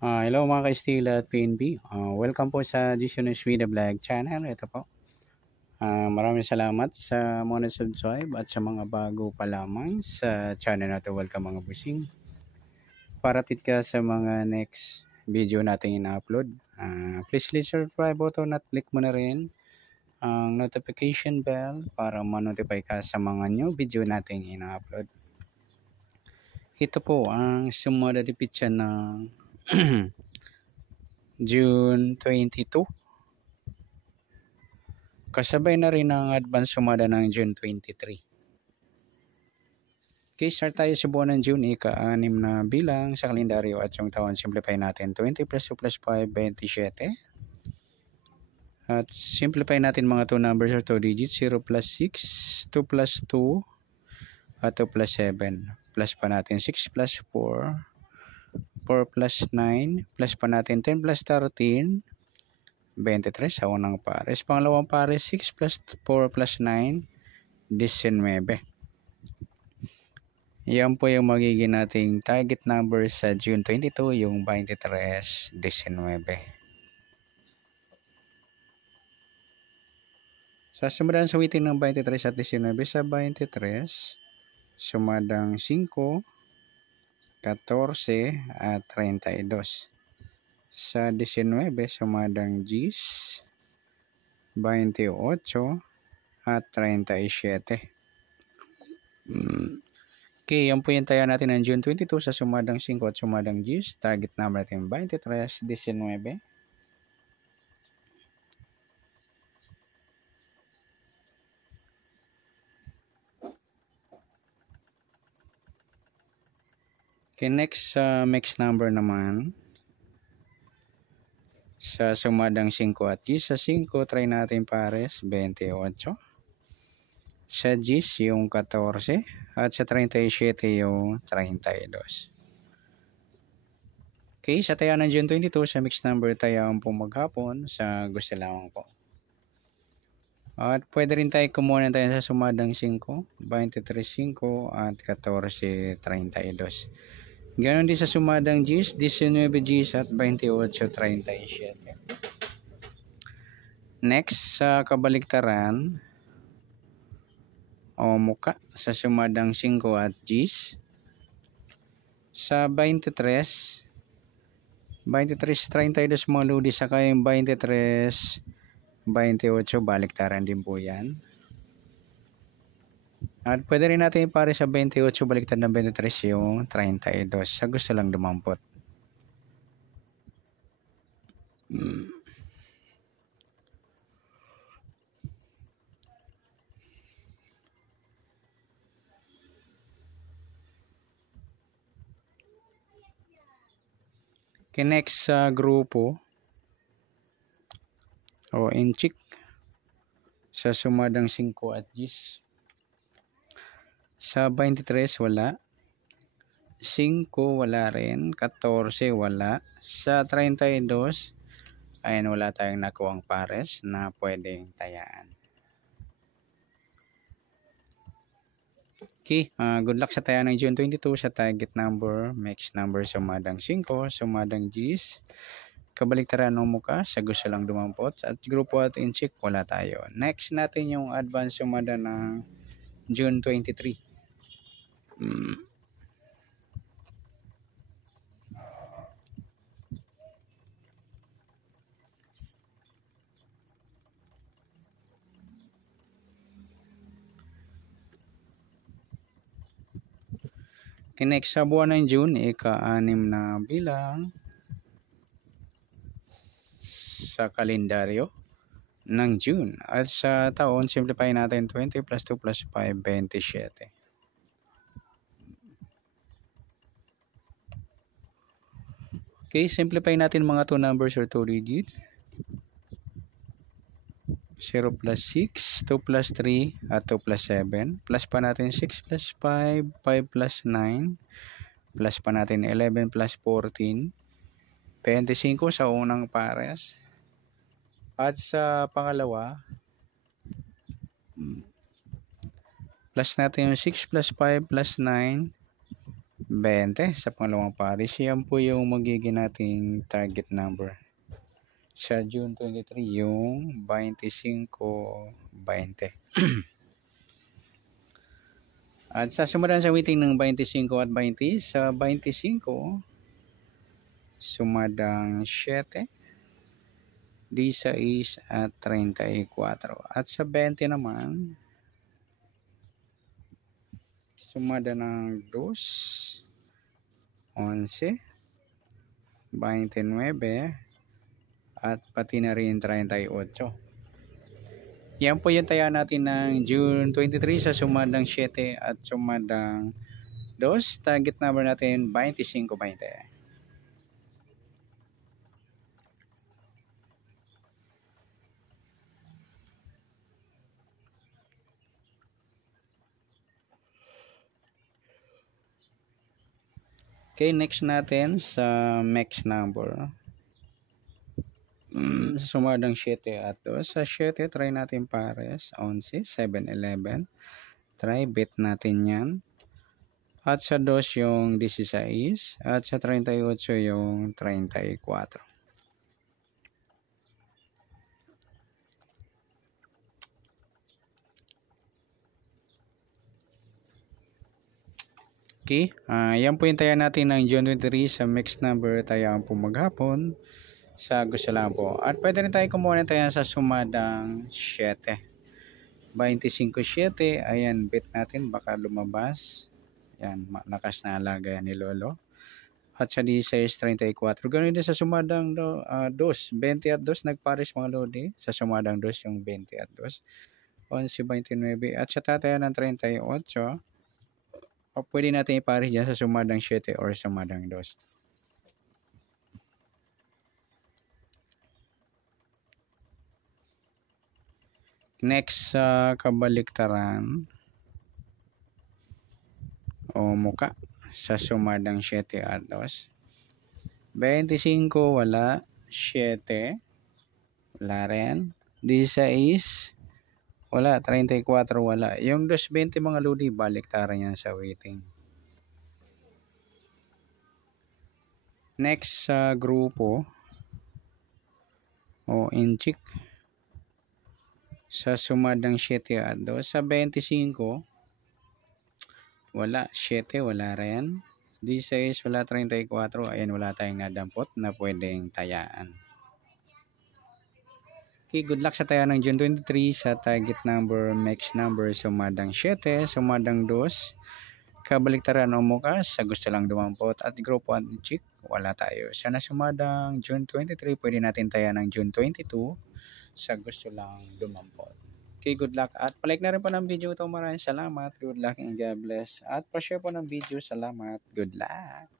Hello mga ka-Stila at PNB. Welcome po sa Gishon's Media Vlog channel. Ito po. Maraming salamat sa mga subscribe at sa mga bago pa lamang sa channel na ito. Welcome mga busing. Paratit ka sa mga next video natin ina-upload. Please click subscribe button at click mo na rin ang notification bell para ma-notify ka sa mga new video natin ina-upload. Ito po ang sumadadipit ng June 22. Kasabay na rin ang advance sumada ng June 23. Okay, start tayo sa buwan ng June, ika-6 na bilang sa kalendaryo at yung taon simplify natin. 20 plus 2 plus 5, 27. At simplify natin mga 2 numbers or 2 digits. 0 plus 6, 2 plus 2, at 2 plus 7. Plus pa natin 6 plus 4, 4 plus 9, plus pa natin 10 plus 13, 23 sa unang pares. Pangalawang pares, 6 plus 4 plus 9, 19. Yan po yung magiging nating target number sa June 22, yung 23, 19. Sa sumadang sawitin ng 23 at 19, sa 23, sumadang 5, 14 at 32. Sa 19, sumadang 10, 28 at 37. Okay, yan po yung taya natin ng June 22 sa sumadang 5 at sumadang 10. Target number natin 23, 19. Okay, next mix number naman. Sa sumadang 5 at 10. Sa 5, try natin pares 28. Sa 10 yung 14 at sa 37 yung 32. Okay, sa taya ng June 22 sa mixed number tayo po maghapon sa gusto lamang po. At pwede rin tayo kumuha tayo sa sumadang 5, 23.5 at 14.32. Ganon din sa sumadang 10, 19 Gs at 28.37. Next sa kabaliktaran o muka sa sumadang 5 at 10. Sa 23, 23.32 mga ludi sa kayong 23.28 baliktaran din po yan. At pwede rin natin ipare sa 28 baliktad ng 23 yung 32 sa gusto lang dumampot. Okay, next sa grupo o inchik sa sumadang 5 at 10. Sa 23 wala, 5 wala rin, 14 wala, sa 32 ayan wala tayong nakuwang pares na pwedeng tayaan. Okay, good luck sa taya ng June 22 sa target number, mix number sumadang 5, sumadang 10, kabaliktaran ng muka sa gusto lang dumampot at grupo at inchik wala tayo. Next natin yung advance sumada ng June 23. Next sa buwan ng June, ika-6 na bilang sa kalendaryo ng June. At sa taon, simplify natin 20 plus 2 plus 5, 27. Okay, simplify natin mga 2 numbers or 2 digits. 0 plus 6, 2 plus 3, at 2 plus 7. Plus pa natin 6 plus 5, 5 plus 9. Plus pa natin 11 plus 14. 25 sa unang pares. At sa pangalawa, plus natin yung 6 plus 5 plus 9. 20 sa pangalawang pares. Yan po yung magiging nating target number. Sa June 23, yung 25-20. At sa sumunod sa waiting ng 25 at 20, sa 25, sumadang 7, 16 at 34. At sa 20 naman, sumada ng 2, 11, 29, at pati na rin 38. Yan po yung taya natin ng June 23 sa sumadang 7 at sumadang 2. Target number natin 25-20. Okay, next natin sa max number. Sumadang 7 at 2. Sa 7, try natin pares. 11, 7, 11. Try bet natin yan. At sa 2 yung 16. At sa 38 yung 34. Okay, yan po yung taya natin ng June 23 sa mixed number tayaan po maghapon sa gusto lang po. At pwede rin tayo kumuha ng taya sa sumadang 7. 25-7, ayan, bet natin baka lumabas. Yan, malakas na alaga yan ni Lolo. At sa 16-34, ganoon din sa sumadang 2, 20 at 2, nagpares mga lodi. Sa sumadang 2 yung 20 at 2. 11-29, at sa tataya ng 38, o pwede natin ipares dyan sa sumadang 7 or sumadang 2. Next sa kabaliktaran o muka sa sumadang 7 at 2. 25 wala, 7 wala rin, 16 wala, 34 wala. Yung 220 mga lodi, baliktaran yan sa waiting. Next sa grupo o inchik sa sumadang 7 at 2. Sa 25 wala, 7 wala rin, 16 wala, 34. Ayan, wala tayong nadampot na pwedeng tayaan. Okay, good luck sa taya ng June 23 sa target number, max number, sumadang 7, sumadang 2, kabaliktaran o mukas, sa gusto lang dumampot, at grupo at chick, wala tayo. Sana sumadang June 23, pwede natin taya ng June 22, sa gusto lang dumampot. Okay, good luck. At palike na rin po ng video ito. Maraming salamat. Good luck and God bless. At pa-share po ng video. Salamat. Good luck.